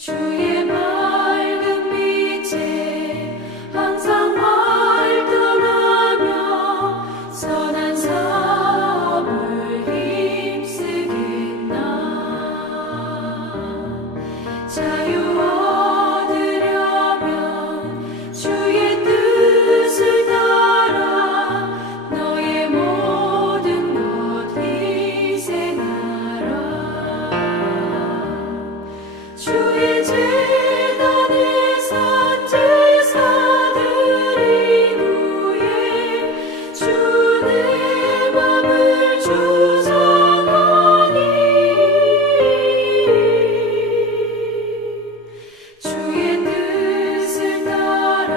주의 맑은 빛에 항상 활동하며 선한 사업을 힘쓰겠나. 자유 얻으려면 주의 뜻을 따라 너의 모든 것 희생하라. 주의 제단에 산 제사드린 후에 주 내 맘을 주선하니. 주의 뜻을 따라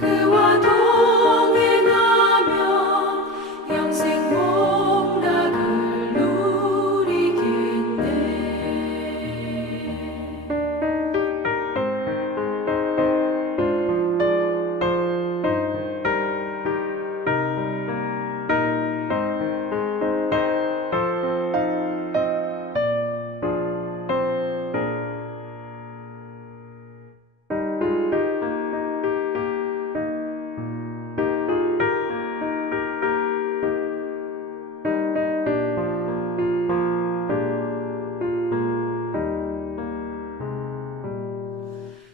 그와 동행하며 영생 복락을 누리겠네.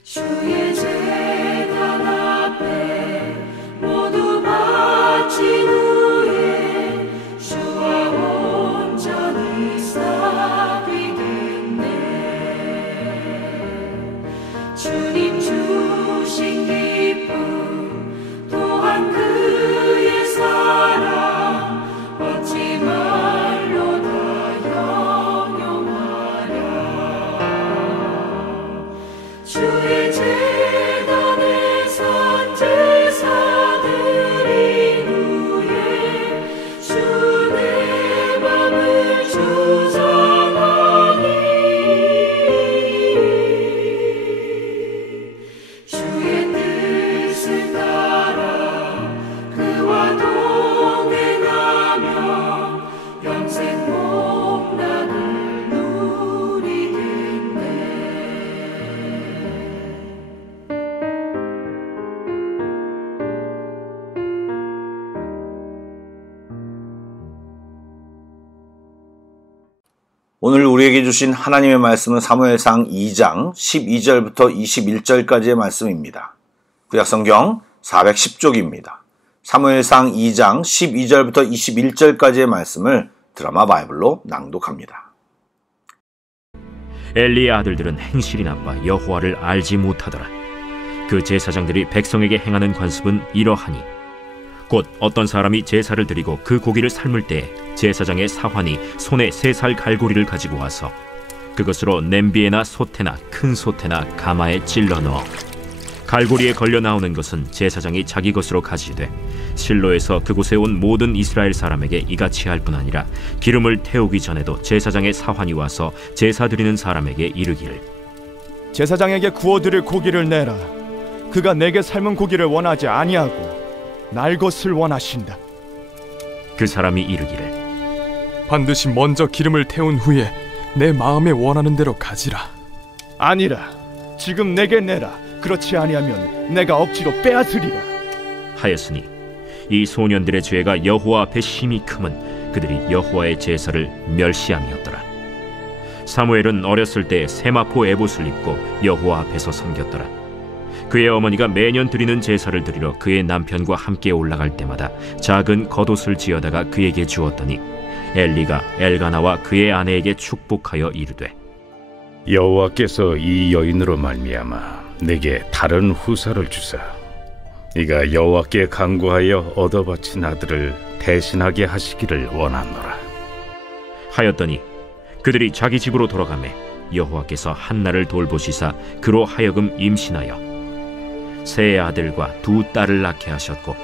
주의 제단 앞에 모두 바친 후에 주와 온전히 쌓이겠네. 주님 주신 기쁨 또한 그의 사랑 어찌 말로 다 형용하랴. 주의 제단에 산 제사드린 후에 주 내 맘을 주선하니. 주의 뜻을 따라 그와 동행하며 영생 복락을 누리겠네. 오늘 우리에게 주신 하나님의 말씀은 사무엘상 2장 12절부터 21절까지의 말씀입니다. 구약성경 410쪽입니다. 사무엘상 2장 12절부터 21절까지의 말씀을 드라마 바이블로 낭독합니다. 엘리의 아들들은 행실이 나빠 여호와를 알지 못하더라. 그 제사장들이 백성에게 행하는 관습은 이러하니 곧 어떤 사람이 제사를 드리고 그 고기를 삶을 때에 제사장의 사환이 손에 3살 갈고리를 가지고 와서 그것으로 냄비에나 솥에나 큰 솥에나 가마에 찔러 넣어 갈고리에 걸려 나오는 것은 제사장이 자기 것으로 가지되 실로에서 그곳에 온 모든 이스라엘 사람에게 이같이 할 뿐 아니라 기름을 태우기 전에도 제사장의 사환이 와서 제사 드리는 사람에게 이르기를 제사장에게 구워드릴 고기를 내라. 그가 내게 삶은 고기를 원하지 아니하고 날 것을 원하신다. 그 사람이 이르기를 반드시 먼저 기름을 태운 후에 내 마음에 원하는 대로 가지라. 아니라 지금 내게 내라. 그렇지 아니하면 내가 억지로 빼앗으리라 하였으니 이 소년들의 죄가 여호와 앞에 심히 크면 그들이 여호와의 제사를 멸시함이었더라. 사무엘은 어렸을 때 세마포 에봇을 입고 여호와 앞에서 섬겼더라. 그의 어머니가 매년 드리는 제사를 드리러 그의 남편과 함께 올라갈 때마다 작은 겉옷을 지어다가 그에게 주었더니 엘리가 엘가나와 그의 아내에게 축복하여 이르되 여호와께서 이 여인으로 말미암아 내게 다른 후사를 주사 이가 여호와께 간구하여 얻어 바친 아들을 대신하게 하시기를 원하노라 하였더니 그들이 자기 집으로 돌아가매 여호와께서 한나를 돌보시사 그로 하여금 임신하여 세 아들과 두 딸을 낳게 하셨고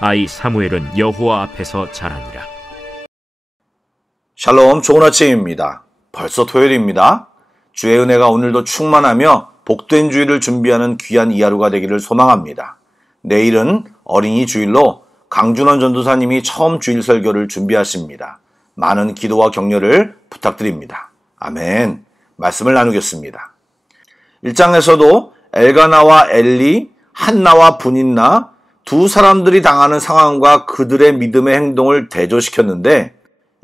아이 사무엘은 여호와 앞에서 자라니라. 샬롬, 좋은 아침입니다. 벌써 토요일입니다. 주의 은혜가 오늘도 충만하며 복된 주일을 준비하는 귀한 이 하루가 되기를 소망합니다. 내일은 어린이 주일로 강준원 전도사님이 처음 주일 설교를 준비하십니다. 많은 기도와 격려를 부탁드립니다. 아멘. 말씀을 나누겠습니다. 1장에서도 엘가나와 엘리, 한나와 분인나 두 사람들이 당하는 상황과 그들의 믿음의 행동을 대조시켰는데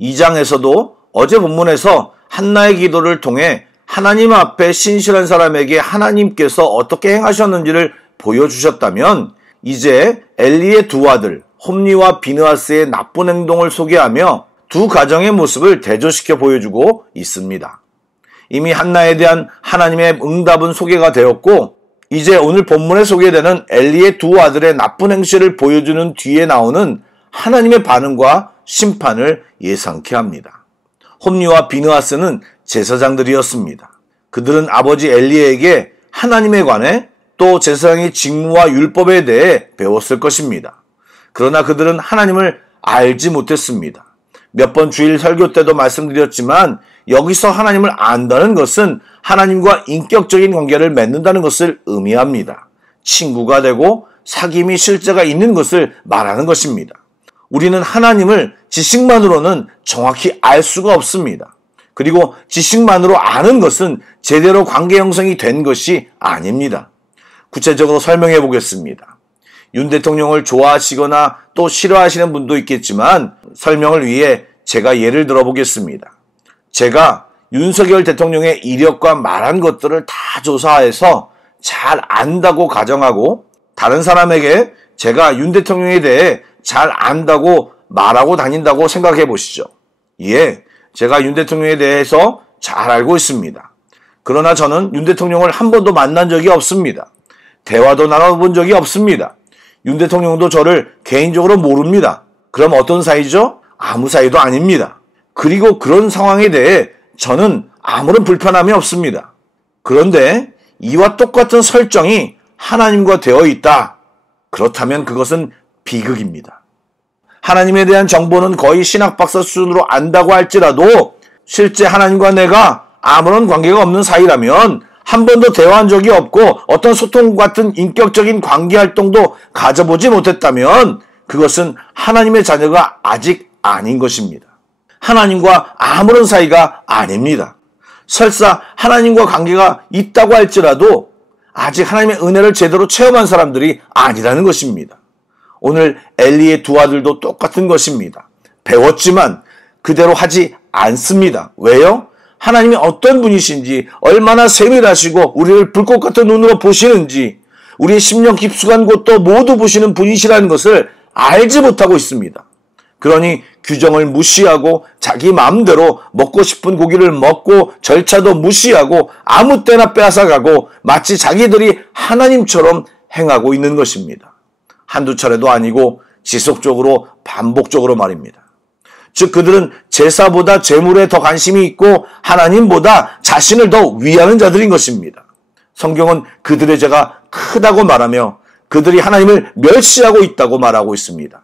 2장에서도 어제 본문에서 한나의 기도를 통해 하나님 앞에 신실한 사람에게 하나님께서 어떻게 행하셨는지를 보여주셨다면 이제 엘리의 두 아들 홈리와 비느하스의 나쁜 행동을 소개하며 두 가정의 모습을 대조시켜 보여주고 있습니다. 이미 한나에 대한 하나님의 응답은 소개가 되었고 이제 오늘 본문에 소개되는 엘리의 두 아들의 나쁜 행실을 보여주는 뒤에 나오는 하나님의 반응과 심판을 예상케 합니다. 홈리와 비느하스는 제사장들이었습니다. 그들은 아버지 엘리에게 하나님에 관해 또 제사장의 직무와 율법에 대해 배웠을 것입니다. 그러나 그들은 하나님을 알지 못했습니다. 몇 번 주일 설교 때도 말씀드렸지만 여기서 하나님을 안다는 것은 하나님과 인격적인 관계를 맺는다는 것을 의미합니다. 친구가 되고 사귐이 실제가 있는 것을 말하는 것입니다. 우리는 하나님을 지식만으로는 정확히 알 수가 없습니다. 그리고 지식만으로 아는 것은 제대로 관계 형성이 된 것이 아닙니다. 구체적으로 설명해 보겠습니다. 윤 대통령을 좋아하시거나 또 싫어하시는 분도 있겠지만 설명을 위해 제가 예를 들어 보겠습니다. 제가 윤석열 대통령의 이력과 말한 것들을 다 조사해서 잘 안다고 가정하고 다른 사람에게 제가 윤 대통령에 대해 잘 안다고 말하고 다닌다고 생각해 보시죠. 예, 제가 윤 대통령에 대해서 잘 알고 있습니다. 그러나 저는 윤 대통령을 한 번도 만난 적이 없습니다. 대화도 나눠본 적이 없습니다. 윤 대통령도 저를 개인적으로 모릅니다. 그럼 어떤 사이죠? 아무 사이도 아닙니다. 그리고 그런 상황에 대해 저는 아무런 불편함이 없습니다. 그런데 이와 똑같은 설정이 하나님과 되어 있다. 그렇다면 그것은 비극입니다. 하나님에 대한 정보는 거의 신학박사 수준으로 안다고 할지라도 실제 하나님과 내가 아무런 관계가 없는 사이라면 한 번도 대화한 적이 없고 어떤 소통 같은 인격적인 관계 활동도 가져보지 못했다면 그것은 하나님의 자녀가 아직 아닌 것입니다. 하나님과 아무런 사이가 아닙니다. 설사 하나님과 관계가 있다고 할지라도 아직 하나님의 은혜를 제대로 체험한 사람들이 아니라는 것입니다. 오늘 엘리의 두 아들도 똑같은 것입니다. 배웠지만 그대로 하지 않습니다. 왜요? 하나님이 어떤 분이신지, 얼마나 세밀하시고 우리를 불꽃 같은 눈으로 보시는지, 우리의 심령 깊숙한 곳도 모두 보시는 분이시라는 것을 알지 못하고 있습니다. 그러니 규정을 무시하고 자기 마음대로 먹고 싶은 고기를 먹고 절차도 무시하고 아무 때나 빼앗아가고 마치 자기들이 하나님처럼 행하고 있는 것입니다. 한두 차례도 아니고 지속적으로 반복적으로 말입니다. 즉 그들은 제사보다 제물에 더 관심이 있고 하나님보다 자신을 더 위하는 자들인 것입니다. 성경은 그들의 죄가 크다고 말하며 그들이 하나님을 멸시하고 있다고 말하고 있습니다.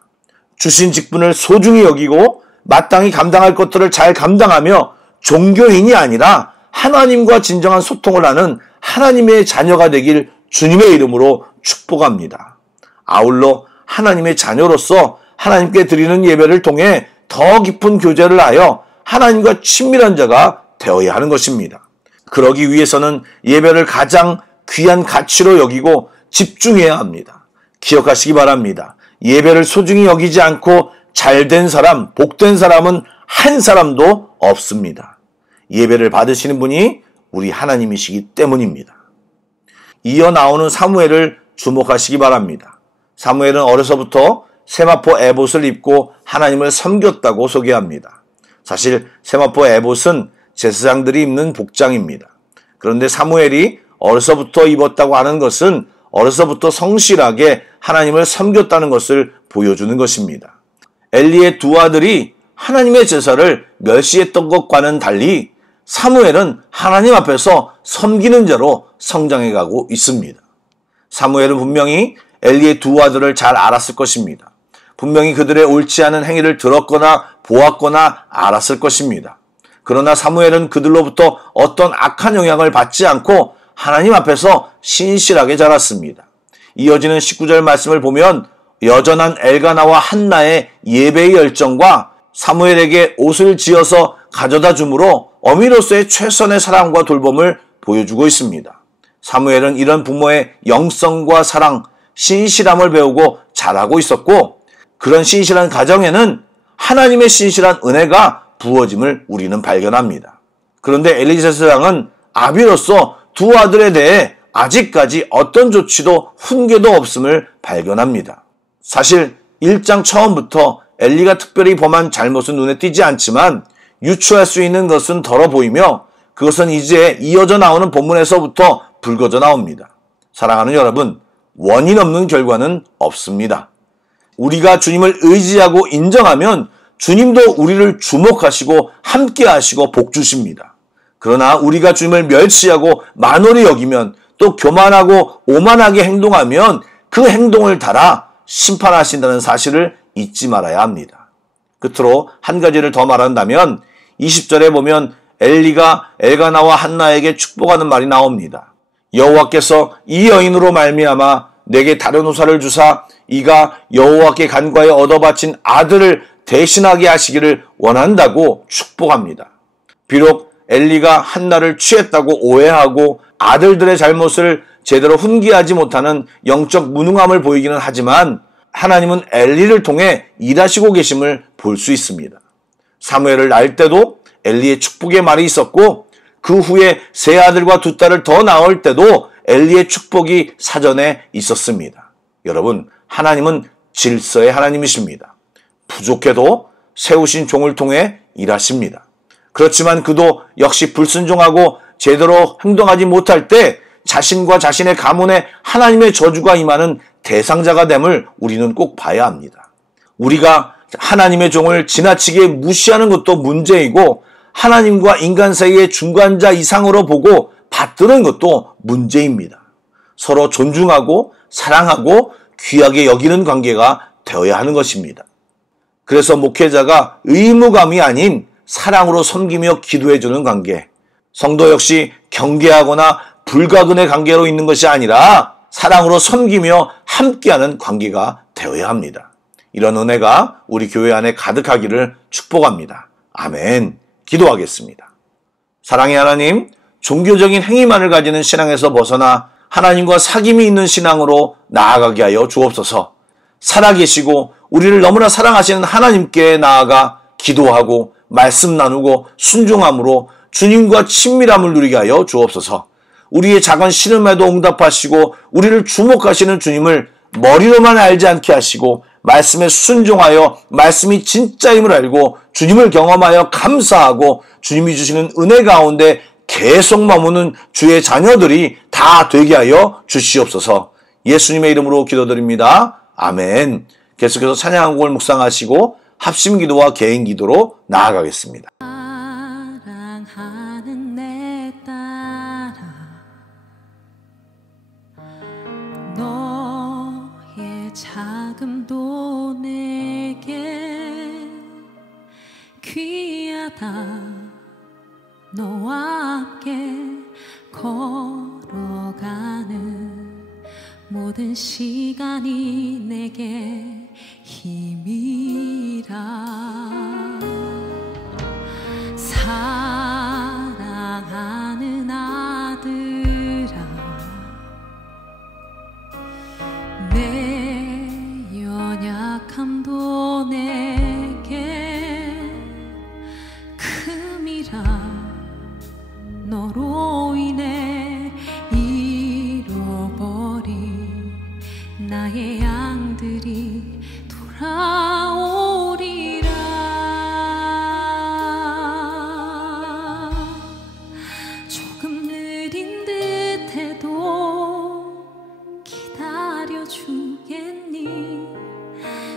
주신 직분을 소중히 여기고 마땅히 감당할 것들을 잘 감당하며 종교인이 아니라 하나님과 진정한 소통을 하는 하나님의 자녀가 되길 주님의 이름으로 축복합니다. 아울러 하나님의 자녀로서 하나님께 드리는 예배를 통해 더 깊은 교제를 하여 하나님과 친밀한 자가 되어야 하는 것입니다. 그러기 위해서는 예배를 가장 귀한 가치로 여기고 집중해야 합니다. 기억하시기 바랍니다. 예배를 소중히 여기지 않고 잘된 사람, 복된 사람은 한 사람도 없습니다. 예배를 받으시는 분이 우리 하나님이시기 때문입니다. 이어 나오는 사무엘을 주목하시기 바랍니다. 사무엘은 어려서부터 세마포 에봇을 입고 하나님을 섬겼다고 소개합니다. 사실 세마포 에봇은 제사장들이 입는 복장입니다. 그런데 사무엘이 어려서부터 입었다고 하는 것은 어려서부터 성실하게 하나님을 섬겼다는 것을 보여주는 것입니다. 엘리의 두 아들이 하나님의 제사를 멸시했던 것과는 달리 사무엘은 하나님 앞에서 섬기는 자로 성장해가고 있습니다. 사무엘은 분명히 엘리의 두 아들을 잘 알았을 것입니다. 분명히 그들의 옳지 않은 행위를 들었거나 보았거나 알았을 것입니다. 그러나 사무엘은 그들로부터 어떤 악한 영향을 받지 않고 하나님 앞에서 신실하게 자랐습니다. 이어지는 19절 말씀을 보면 여전한 엘가나와 한나의 예배의 열정과 사무엘에게 옷을 지어서 가져다 주므로 어미로서의 최선의 사랑과 돌봄을 보여주고 있습니다. 사무엘은 이런 부모의 영성과 사랑, 신실함을 배우고 자라고 있었고, 그런 신실한 가정에는 하나님의 신실한 은혜가 부어짐을 우리는 발견합니다. 그런데 엘리 제사장은 아비로서 두 아들에 대해 아직까지 어떤 조치도 훈계도 없음을 발견합니다. 사실 1장 처음부터 엘리가 특별히 범한 잘못은 눈에 띄지 않지만 유추할 수 있는 것은 덜어 보이며, 그것은 이제 이어져 나오는 본문에서부터 불거져 나옵니다. 사랑하는 여러분, 원인 없는 결과는 없습니다. 우리가 주님을 의지하고 인정하면 주님도 우리를 주목하시고 함께 하시고 복 주십니다. 그러나 우리가 주님을 멸시하고 만홀히 여기면, 또 교만하고 오만하게 행동하면 그 행동을 따라 심판하신다는 사실을 잊지 말아야 합니다. 끝으로 한 가지를 더 말한다면 20절에 보면 엘리가 엘가나와 한나에게 축복하는 말이 나옵니다. 여호와께서 이 여인으로 말미암아 내게 다른 후사를 주사 이가 여호와께 간과에 얻어 바친 아들을 대신하게 하시기를 원한다고 축복합니다. 비록 엘리가 한나를 취했다고 오해하고 아들들의 잘못을 제대로 훈계하지 못하는 영적 무능함을 보이기는 하지만, 하나님은 엘리를 통해 일하시고 계심을 볼 수 있습니다. 사무엘을 낳을 때도 엘리의 축복의 말이 있었고, 그 후에 세 아들과 두 딸을 더 낳을 때도 엘리의 축복이 사전에 있었습니다. 여러분, 하나님은 질서의 하나님이십니다. 부족해도 세우신 종을 통해 일하십니다. 그렇지만 그도 역시 불순종하고 제대로 행동하지 못할 때 자신과 자신의 가문에 하나님의 저주가 임하는 대상자가 됨을 우리는 꼭 봐야 합니다. 우리가 하나님의 종을 지나치게 무시하는 것도 문제이고, 하나님과 인간 사이의 중간자 이상으로 보고 받드는 것도 문제입니다. 서로 존중하고 사랑하고 귀하게 여기는 관계가 되어야 하는 것입니다. 그래서 목회자가 의무감이 아닌 사랑으로 섬기며 기도해주는 관계, 성도 역시 경계하거나 불가근의 관계로 있는 것이 아니라 사랑으로 섬기며 함께하는 관계가 되어야 합니다. 이런 은혜가 우리 교회 안에 가득하기를 축복합니다. 아멘. 기도하겠습니다. 사랑의 하나님, 종교적인 행위만을 가지는 신앙에서 벗어나 하나님과 사귐이 있는 신앙으로 나아가게 하여 주옵소서. 살아계시고 우리를 너무나 사랑하시는 하나님께 나아가 기도하고 말씀 나누고 순종함으로 주님과 친밀함을 누리게 하여 주옵소서. 우리의 작은 신음에도 응답하시고 우리를 주목하시는 주님을 머리로만 알지 않게 하시고, 말씀에 순종하여 말씀이 진짜임을 알고 주님을 경험하여 감사하고 주님이 주시는 은혜 가운데 계속 머무는 주의 자녀들이 다 되게 하여 주시옵소서. 예수님의 이름으로 기도드립니다. 아멘. 계속해서 찬양 한 곡을 묵상하시고 합심 기도와 개인 기도로 나아가겠습니다. 사랑하는 내 딸아, 너의 자금도 내게 귀하다. 너와 함께 걸어가는 모든 시간이 내게 힘이라. 사랑하는 아들아, 내 연약함도 내게 큼이라. 너로 인해 잃어버린 나의 양들이 돌아오리라. 조금 느린 듯해도 기다려주겠니?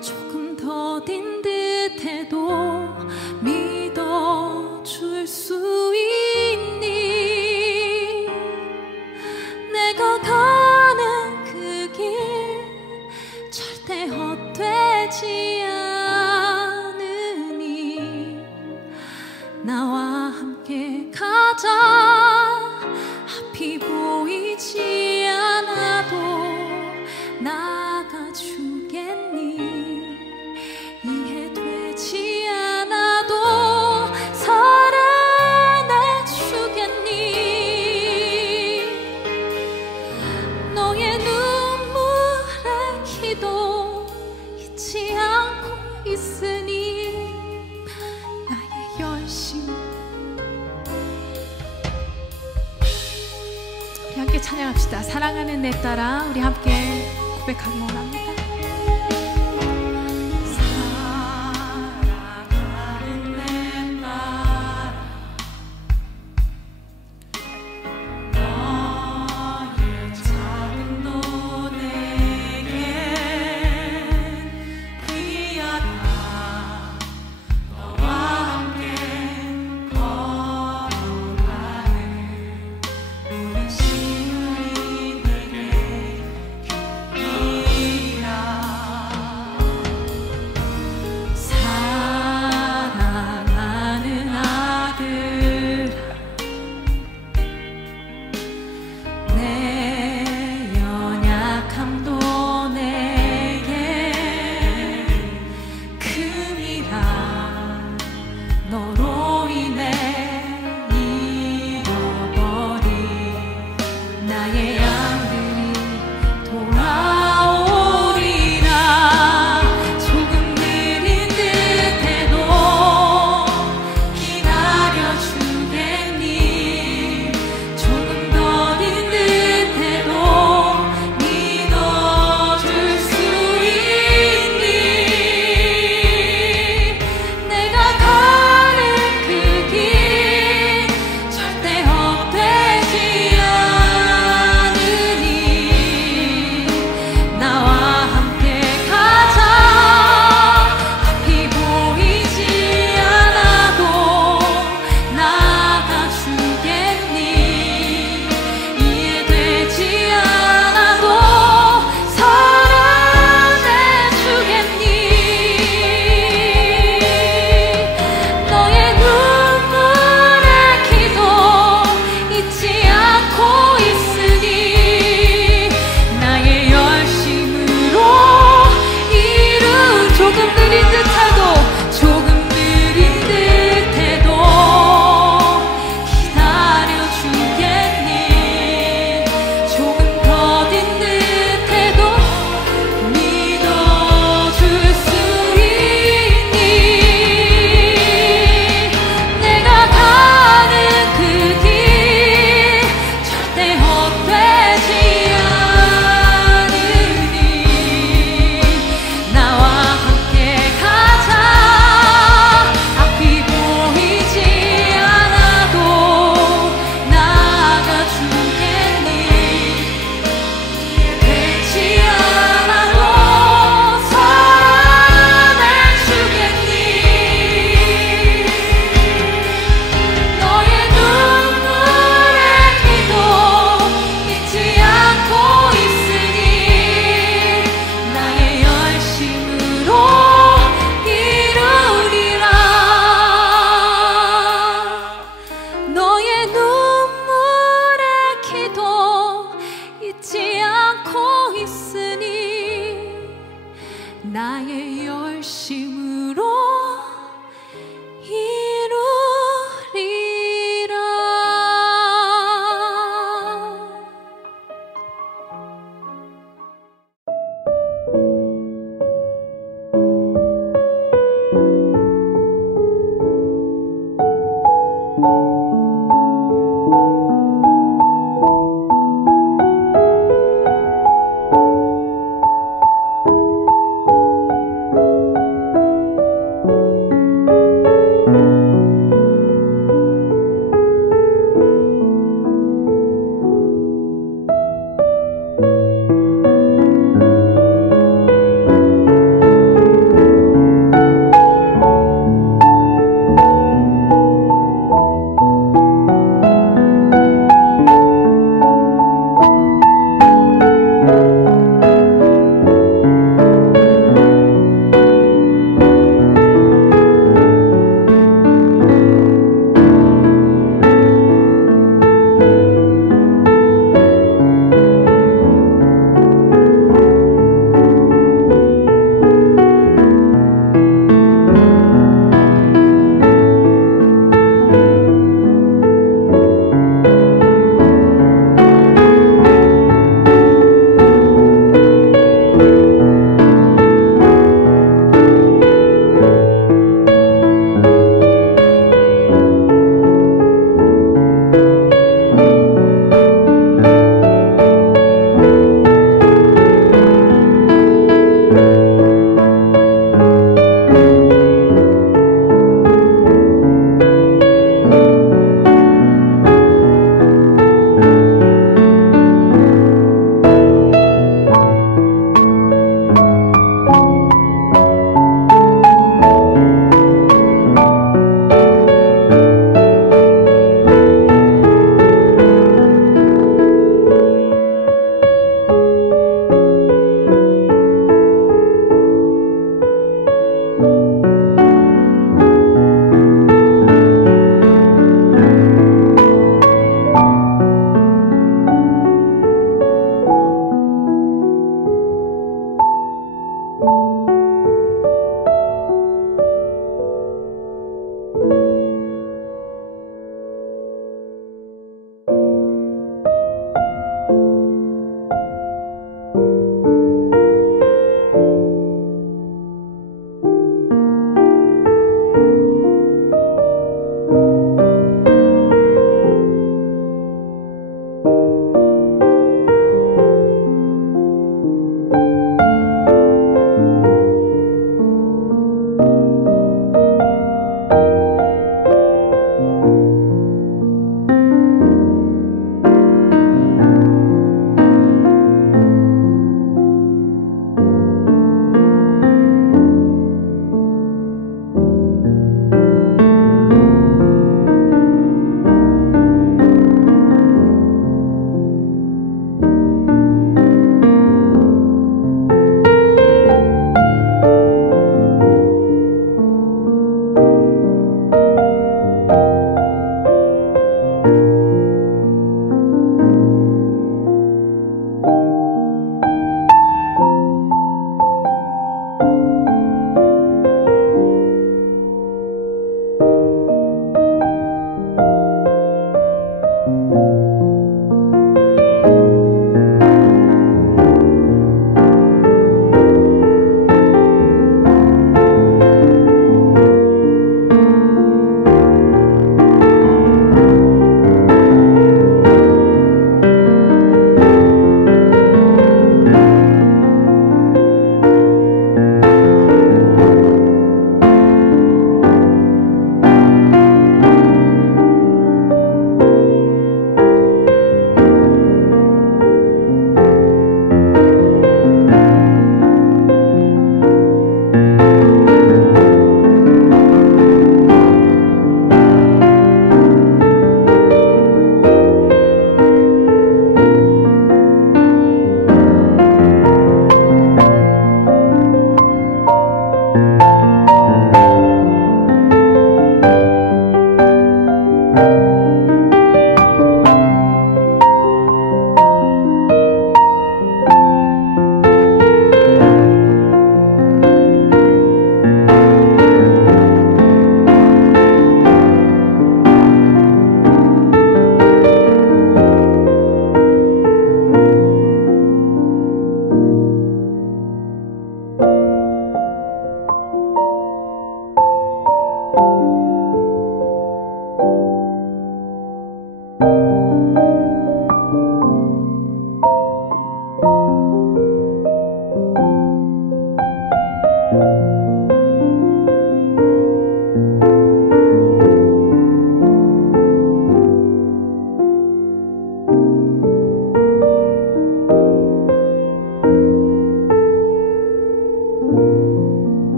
조금 더딘 듯해도 믿어줄 수 있니? 내가 가는 그 길 절대 헛되지 않으니 나와 함께 가자. 앞이 보이지 않아도 나가주겠니? 이해되지 않아도 사랑해주겠니? 함께 찬양합시다. 사랑하는 내 딸아, 우리 함께 고백하기 원합니다. 사랑하는 내 딸아, 너의 작은 도 내겐 귀하다. 너와 함께 걸어가는 우리 시누이 내게 귀하라. 사랑하는 아들, 내 연약함도 내게 금이라. 너로 인해 잃어버린 나의 양들이 돌아오리라. 조금 느린 듯해도 기다려주겠니? 조금 더딘 듯해도 믿어줄 수 있니? 내가 가는 그 길 절대 헛되지 않아.